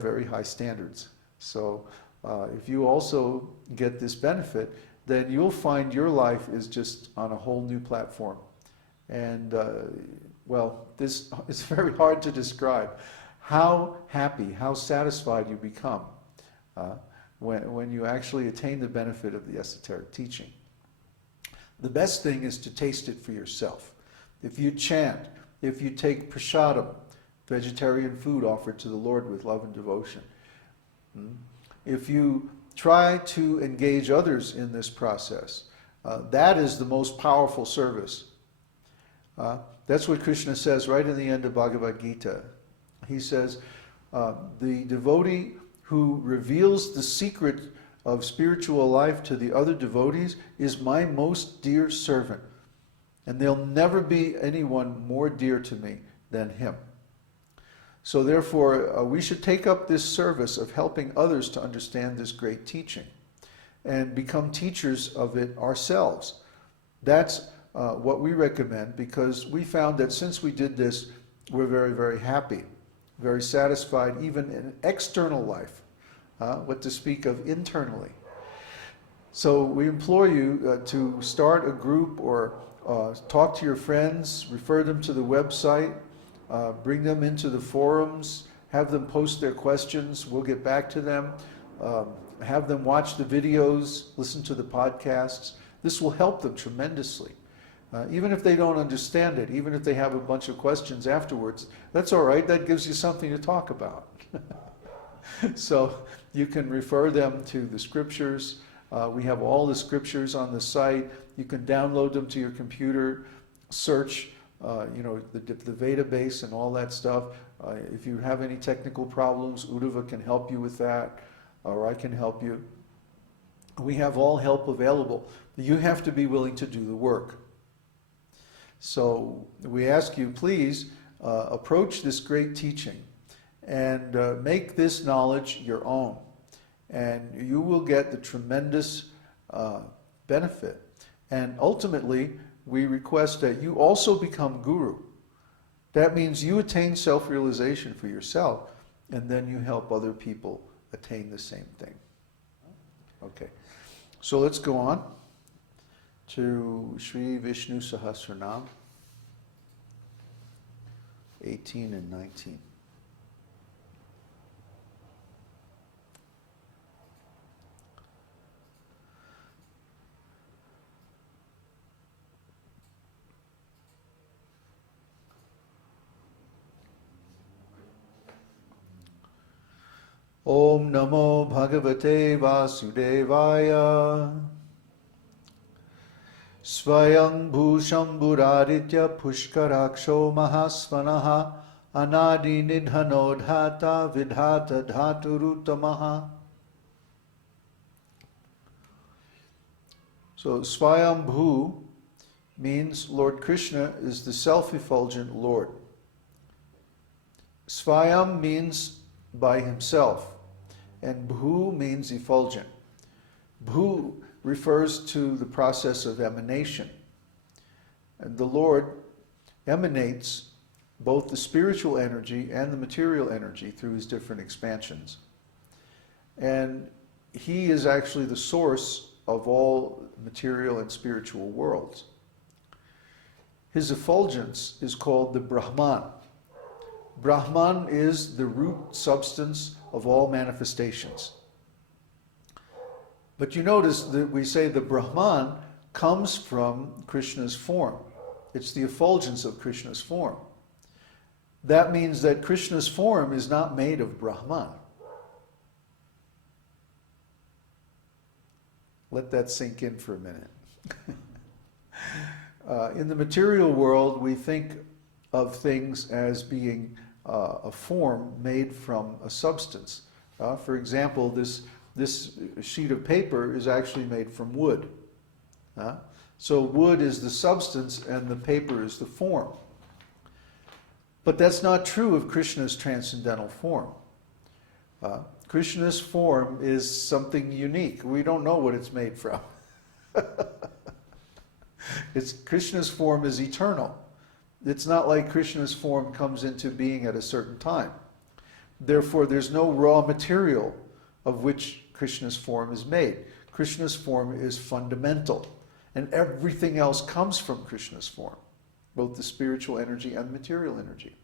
very high standards. So if you also get this benefit, then you'll find your life is just on a whole new platform. And well, this it's very hard to describe how happy, how satisfied you become when you actually attain the benefit of the esoteric teaching. The best thing is to taste it for yourself. If you chant, if you take prasadam, vegetarian food offered to the Lord with love and devotion, if you try to engage others in this process, that is the most powerful service. That's what Krishna says right in the end of Bhagavad Gita. He says, the devotee who reveals the secret of spiritual life to the other devotees is my most dear servant, and there'll never be anyone more dear to me than him. So therefore, we should take up this service of helping others to understand this great teaching and become teachers of it ourselves. That's what we recommend, because we found that since we did this, we're very, very happy, very satisfied, even in external life, what to speak of internally. So we implore you to start a group or talk to your friends, refer them to the website, bring them into the forums, have them post their questions, we'll get back to them, have them watch the videos, listen to the podcasts. This will help them tremendously. Even if they don't understand it, even if they have a bunch of questions afterwards, that's all right, that gives you something to talk about. So you can refer them to the scriptures. We have all the scriptures on the site. You can download them to your computer, search the Veda base and all that stuff. If you have any technical problems, Uddhava can help you with that, or I can help you. We have all help available. You have to be willing to do the work. So we ask you, please approach this great teaching and make this knowledge your own, and you will get the tremendous benefit. And ultimately, we request that you also become guru. That means you attain self-realization for yourself, and then you help other people attain the same thing. Okay, so let's go on to Sri Vishnu Sahasranam, 18 and 19. Om Namo Bhagavate Vasudevaya. Svayam Bhushambhuraditya Pushkaraksho Mahasvanaha Anadi Nidhanodhata Vidhata Dhaturutamaha. So Swayambhu means Lord Krishna is the self-effulgent Lord. Swayam means by himself, and Bhu means effulgent. Bhu refers to the process of emanation. And the Lord emanates both the spiritual energy and the material energy through his different expansions. And he is actually the source of all material and spiritual worlds. His effulgence is called the Brahman. Brahman is the root substance of all manifestations. But you notice that we say the Brahman comes from Krishna's form. It's the effulgence of Krishna's form. That means that Krishna's form is not made of Brahman. Let that sink in for a minute. In the material world, we think of things as being a form made from a substance. For example, this sheet of paper is actually made from wood. So wood is the substance and the paper is the form. But that's not true of Krishna's transcendental form. Krishna's form is something unique. We don't know what it's made from. Krishna's form is eternal. It's not like Krishna's form comes into being at a certain time. Therefore, there's no raw material of which Krishna's form is made. Krishna's form is fundamental, and everything else comes from Krishna's form, both the spiritual energy and material energy.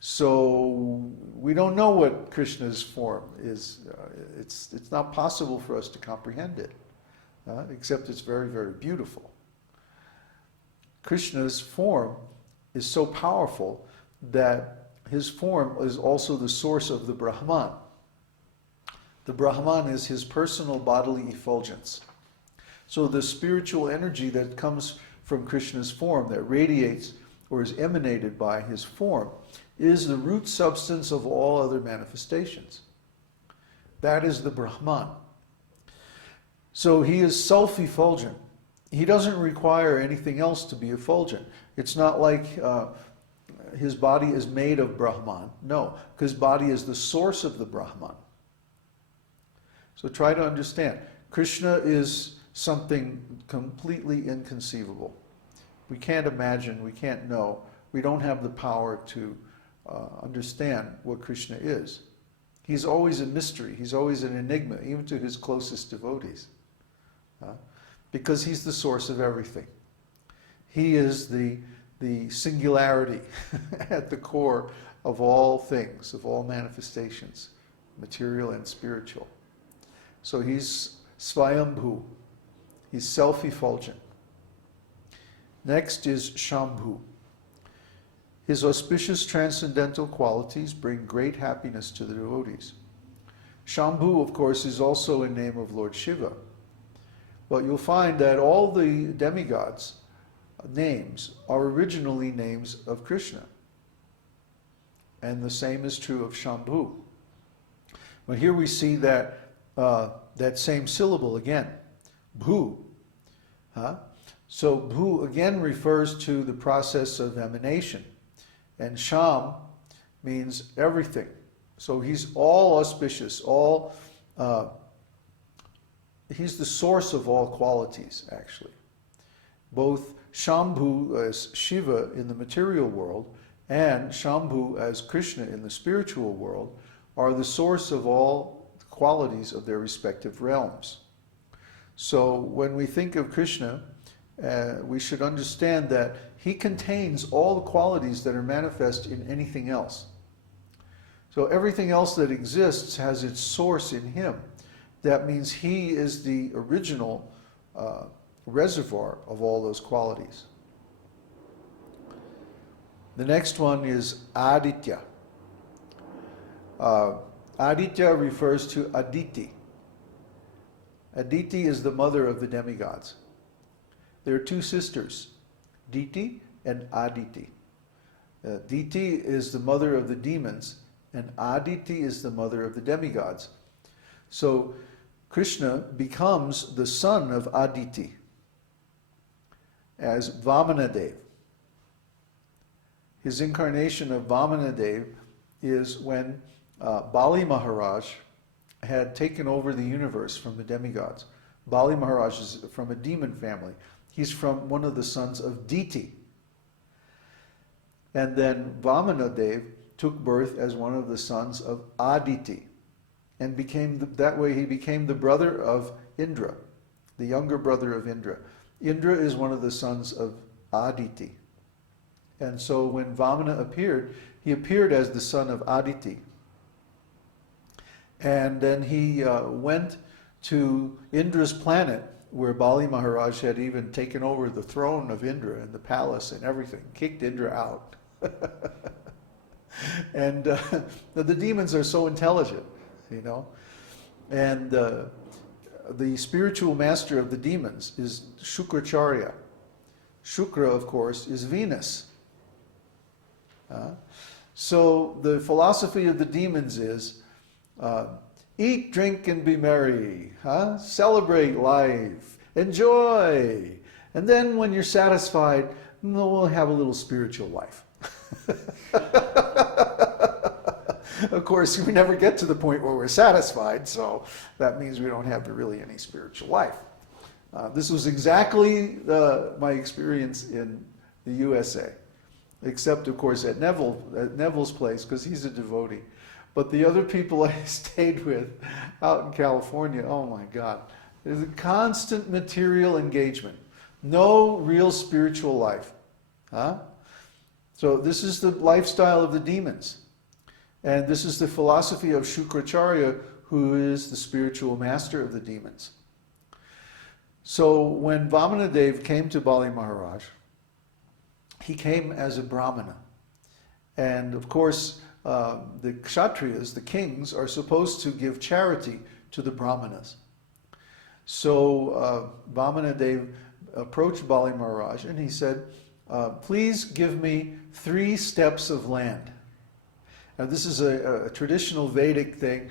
So we don't know what Krishna's form is. It's not possible for us to comprehend it, except it's very, very beautiful. Krishna's form is so powerful that his form is also the source of the Brahman. The Brahman is his personal bodily effulgence. So the spiritual energy that comes from Krishna's form, that radiates or is emanated by his form, is the root substance of all other manifestations. That is the Brahman. So he is self-effulgent. He doesn't require anything else to be effulgent. It's not like his body is made of Brahman. No, because body is the source of the Brahman. So try to understand. Krishna is something completely inconceivable. We can't imagine, we can't know. We don't have the power to understand what Krishna is. He's always a mystery. He's always an enigma, even to his closest devotees. Because he's the source of everything. He is the singularity at the core of all things, of all manifestations, material and spiritual. So he's Svayambhu. He's self-effulgent. Next is Shambhu. His auspicious transcendental qualities bring great happiness to the devotees. Shambhu, of course, is also a name of Lord Shiva. But you'll find that all the demigods' names are originally names of Krishna. And the same is true of Shambhu. But here we see that that same syllable again, bhu. So bhu again refers to the process of emanation. And sham means everything. So he's all auspicious, he's the source of all qualities, actually. Both Shambhu as Shiva in the material world and Shambhu as Krishna in the spiritual world are the source of all the qualities of their respective realms. So when we think of Krishna, we should understand that he contains all the qualities that are manifest in anything else. So everything else that exists has its source in him. That means he is the original reservoir of all those qualities. The next one is Aditya. Aditya refers to Aditi. Aditi is the mother of the demigods. There are two sisters, Diti and Aditi. Diti is the mother of the demons, and Aditi is the mother of the demigods. So Krishna becomes the son of Aditi as Vamanadev. His incarnation of Vamanadev is when Bali Maharaj had taken over the universe from the demigods. Bali Maharaj is from a demon family. He's from one of the sons of Diti. And then Vamanadev took birth as one of the sons of Aditi. And that way he became the brother of Indra, the younger brother of Indra. Indra is one of the sons of Aditi. And so when Vamana appeared, he appeared as the son of Aditi. And then he went to Indra's planet, where Bali Maharaj had even taken over the throne of Indra and the palace and everything, kicked Indra out. And the demons are so intelligent, you know. And the spiritual master of the demons is Shukracharya. Shukra, of course, is Venus. So the philosophy of the demons is eat, drink, and be merry. Celebrate life. Enjoy. And then when you're satisfied, we'll have a little spiritual life. Of course, we never get to the point where we're satisfied, so that means we don't have really any spiritual life. This was exactly my experience in the USA, except, of course, at Neville's place, because he's a devotee. But the other people I stayed with out in California, oh my God, there's a constant material engagement. No real spiritual life. Huh? So this is the lifestyle of the demons. And this is the philosophy of Shukracharya, who is the spiritual master of the demons. So when Vamanadev came to Bali Maharaj, he came as a Brahmana. And of course, the Kshatriyas, the kings, are supposed to give charity to the Brahmanas. So Vamanadev approached Bali Maharaj and he said, please give me 3 steps of land. Now this is a traditional Vedic thing.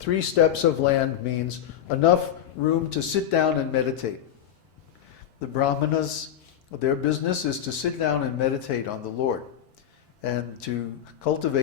3 steps of land means enough room to sit down and meditate. The Brahmanas, their business is to sit down and meditate on the Lord and to cultivate